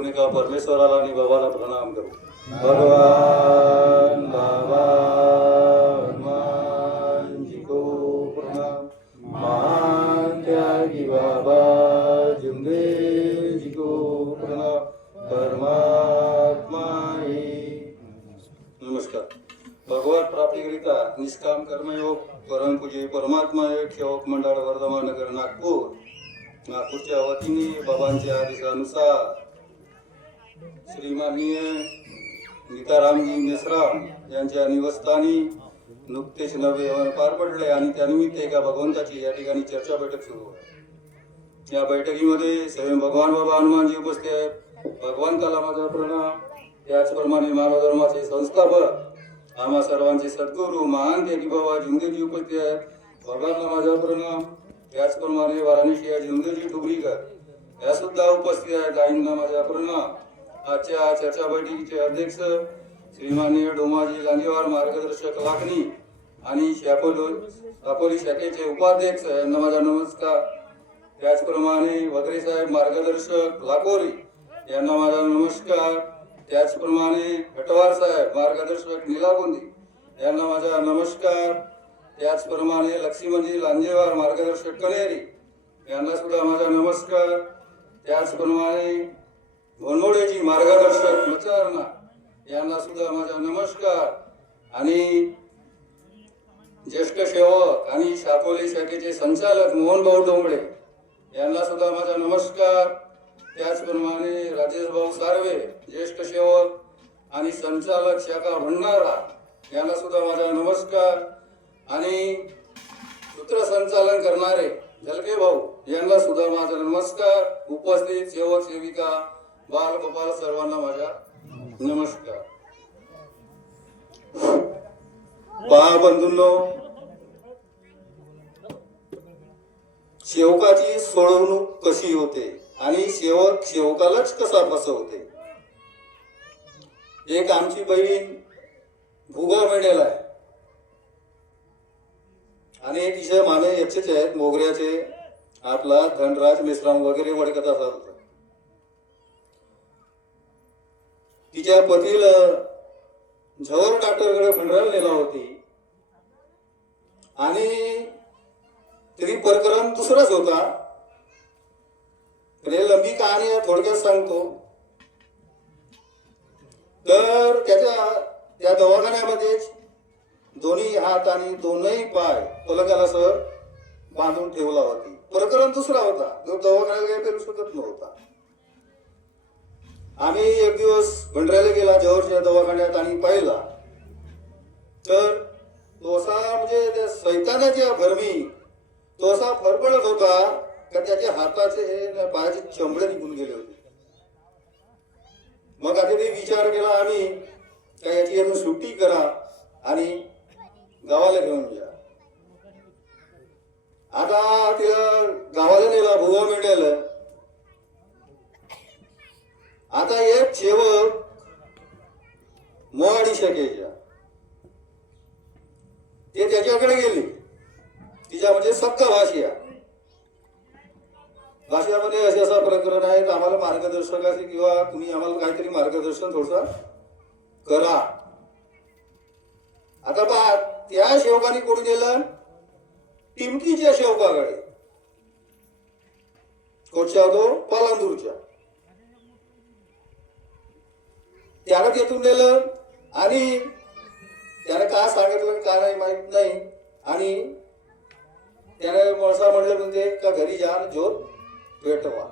ठेवणे का परमेश्वराला आणि बाबाला प्रणाम करू. भगवान बाबा हनुमान जी को प्रणाम. महान त्यागी बाबा जमदेव जी को प्रणाम. परमात्मा नमस्कार. भगवत प्राप्तिकरिता निष्काम कर्मयोग परमपूज्य परमात्मा ठेवक मंडळ वर्धमान नगर नागपूरच्या वतीने बाबांच्या आदेशानुसार श्रीमाननीय गीतारामजी मेश्राम यांच्या निवासस्थानी नुकतेच नवे यवन पार पडले आणि त्यानिमित्त एका भगवंताची या ठिकाणी चर्चा बैठक सुरू आहे. या बैठकीमध्ये स्वयं भगवान बाबा हनुमानजी उपस्थित आहेत. भगवंताला माझा प्रणाम. त्याचप्रमाणे मानव धर्माचे संस्थापक आम्हा सर्वांचे सद्गुरू महान त्यागी बाबा जिंदेजी उपस्थित आहेत. भगवानला माझा प्रणाम. त्याचप्रमाणे वाराणसी या जिंदेजी डुबरीकर या सुद्धा उपस्थित आहेत. आईंना माझा प्रणाम. आजच्या चर्चा बैठकीचे अध्यक्ष श्रीमाननीय डोमाजी लांजेवार मार्गदर्शक लाखणी आणि सापोली शाखेचे उपाध्यक्ष यांना माझा नमस्कार. त्याचप्रमाणे वगैरे साहेब मार्गदर्शक लाकोरी यांना माझा नमस्कार. त्याचप्रमाणे हटवार साहेब मार्गदर्शक निलागोंदी यांना माझा नमस्कार. त्याचप्रमाणे लक्ष्मणजी लांजेवार मार्गदर्शक कनेरी यांना सुद्धा माझा नमस्कार. त्याचप्रमाणे वनमोडेजी मार्गदर्शक मचारणा यांना सुद्धा माझा नमस्कार. आणि ज्येष्ठ सेवक आणि सापोली शाखेचे संचालक मोहनभाऊ डोंगळे यांना सुद्धा माझा नमस्कार. त्याचप्रमाणे राजेश भाऊ सार्वे ज्येष्ठ सेवक आणि संचालक शाखा भंडारा यांना सुद्धा माझा नमस्कार. आणि सूत्रसंचालन करणारे झलके भाऊ यांना सुद्धा माझा नमस्कार. उपस्थित सेवक सेविका बाल गोपाल सर्वांना माझा नमस्कार. पहा बंधूंनो, सेवकाची सोडवणूक कशी होते आणि सेवक सेवकालाच कसा फसवते. एक आमची बहीण भुगा मेंढ्याला आहे आणि तिचे मामे याचेच आहेत मोगऱ्याचे. आपला धनराज मेश्राम वगैरे वडकथा होता. तिच्या पतीला झवर डॉक्टरकडे भंडारा नेला होती आणि तरी प्रकरण दुसराच होता. लंबी कहाणी थोडक्यात सांगतो. तर त्या दवाखान्यामध्येच दोन्ही हात आणि दोनही पाय पलकाला सर बांधून ठेवला होती. प्रकरण दुसरा होता जो दवाखान्याला काही करू शकत नव्हता. आम्ही एक दिवस भंडाऱ्याला गेला जवळच्या दवाखान्यात आणि पाहिला तर तो असा म्हणजे त्या सैतानाच्या भरमी तो असा फरफडत होता का त्याच्या हाताचे पायाचे चमडे निघून गेले होते. मग आता ते विचार केला आम्ही का याची यातून सुट्टी करा आणि गावाला घेऊन जा. आता तिला गावाला नेला भुवा मेंढ्याला. आता एक सेवक मोहाडी शाखेच्या ते त्याच्याकडे गेले. तिच्या म्हणजे सक्का भाषेमध्ये असे असा प्रकरण आहे. आम्हाला मार्गदर्शकाचे किंवा तुम्ही आम्हाला काहीतरी मार्गदर्शन थोडसा करा. आता पहा त्या सेवकाने कोण गेलं टिमकीच्या सेवकाकडे. कोणच्या होतो पालांदूरच्या. त्याला तिथून नेलं आणि त्याने काय सांगितलं काय नाही माहित नाही. आणि त्याने मळसा म्हणलं म्हणजे का घरी जा आणि ज्योत पेटवा.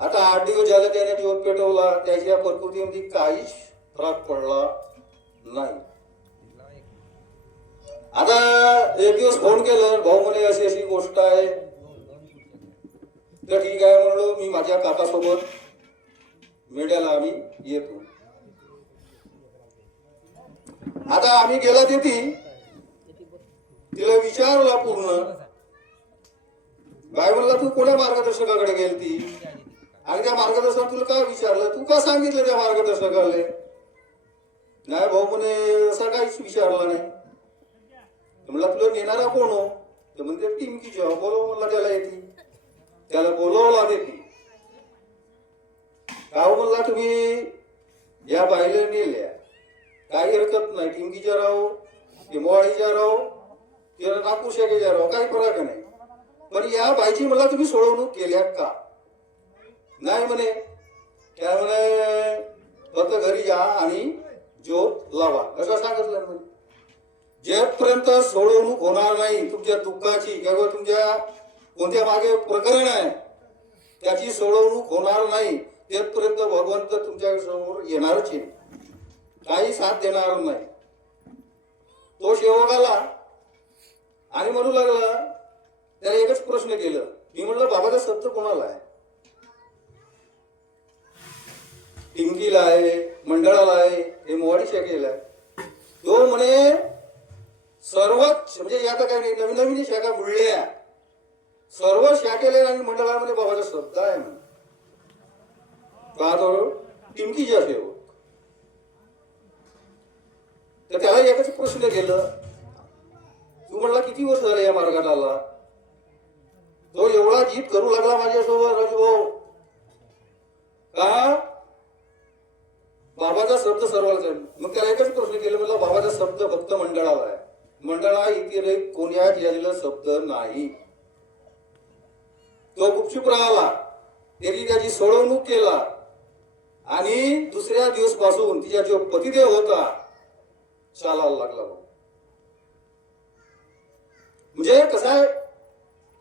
आता 8 दिवस झाले त्याने ज्योत पेटवला. त्याच्या प्रकृतीमध्ये काहीच फरक पडला नाही. आता एक दिवस फोन केलं भाऊ म्हणे अशी अशी गोष्ट आहे. तर ठीक आहे म्हणलो मी माझ्या काकासोबत मेढ्याला आम्ही येतो. आता आम्ही गेला तिला विचारला पूर्ण. बाय म्हणला तू कोण्या मार्गदर्शकाकडे गेलती आणि त्या मार्गदर्शकाने तुला काय विचारलं तू का सांगितलं त्या मार्गदर्शकाला. नाही भाऊ म्हणे असं काहीच विचारला नाही. म्हणला तुला नेणारा कोण हो. तर म्हणजे टिमकीच्या बोलव म्हणला त्याला येते. त्याला बोलवला देते. गाव म्हणला तुम्ही या बाईला नेल्या, काही हरकत नाही, टिंकीच्या राहो की मोवाळीच्या राहो किंवा नागपूरशाखेच्या राहो, काही फरक नाही. पण या बाईची मला तुम्ही सोडवणूक केल्या का? नाही म्हणे. त्या म्हणे फक्त घरी जा आणि ज्योत लावा असं सांगितलं. म्हणे जेपर्यंत सोडवणूक होणार नाही तुमच्या दुःखाची किंवा तुमच्या कोणत्या मागे प्रकरण आहे त्याची सोडवणूक होणार नाही तेपर्यंत भगवंत तुमच्या समोर येणारच आहे, काही साथ देणार नाही. तो सेवक आला आणि म्हणू लागला, त्याला एकच प्रश्न केलं. मी म्हणलं बाबाचा शब्द कोणाला आहे? टिंकीला आहे, मंडळाला आहे, हे मोवाडी शाखेला आहे. तो म्हणे सर्वच म्हणजे आता काही नाही, नवीन नवीन शाखा बुडल्या, सर्व शाखेला आणि मंडळामध्ये बाबाचा शब्द आहे म्हणे. पाहतो टिंकीच्या सेवक. तर त्याला एकच प्रश्न केलं, तू म्हणला किती वर्ष झाले या मार्गात आला? तो एवढा जीत करू लागला माझ्यासोबत राजूभाऊ का बाबाचा शब्द सर्वांचा आहे. मग त्याला एकच प्रश्न केला, म्हणला बाबाचा शब्द फक्त मंडळाला आहे, मंडळा इथे कोण्या जिल्ह्याला शब्द नाही. तो गुपचूप राहिला, त्यांनी त्याची सोडवणूक केला आणि दुसऱ्या दिवस पासून तिच्या जो पतिदेव होता चालायला लागला. म्हणजे कसं आहे,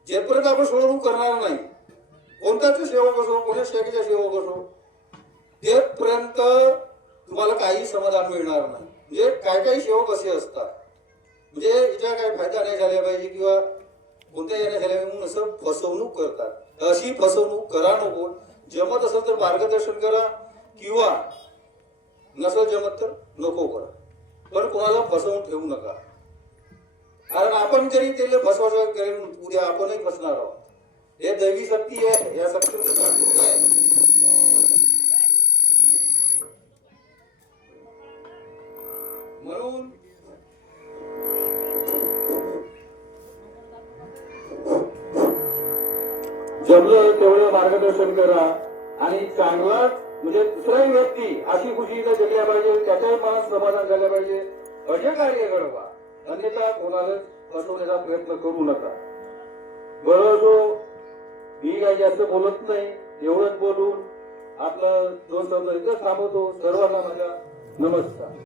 जेपर्यंत आपण सोडवणूक करणार नाही, कोणताच सेवक असो, कोणत्या शाखेचा सेवक असो, तेपर्यंत तुम्हाला काही समाधान मिळणार नाही. म्हणजे काही काही सेवक असे असतात, म्हणजे याच्या काही फायदा नाही झाला पाहिजे किंवा कोणत्या येण्या झाल्या म्हणून असं फसवणूक करतात. अशी फसवणूक करा नको. जमत असेल तर मार्गदर्शन करा किंवा नसेल जमत तर नको करा, पण कोणाला फसवून ठेवू नका. कारण आपण जरी त्याला फसवायचं करेल उद्या आपणही फसणार आहोत. हे दैवी शक्ती आहे, या शक्ती म्हणून जमलं तेवढं मार्गदर्शन करा आणि चांगला म्हणजे दुसराही व्यक्ती अशी खुशी जगल्या पाहिजे, त्याच्याही मनात समाधान झालं पाहिजे असे कार्य घडवा. अन्यथा कोणालाच फसवण्याचा प्रयत्न करू नका. बरं असो, मी काही जास्त बोलत नाही, एवढंच बोलून आपलं दोन शब्द इथं थांबवतो. सर्वांना माझा नमस्कार.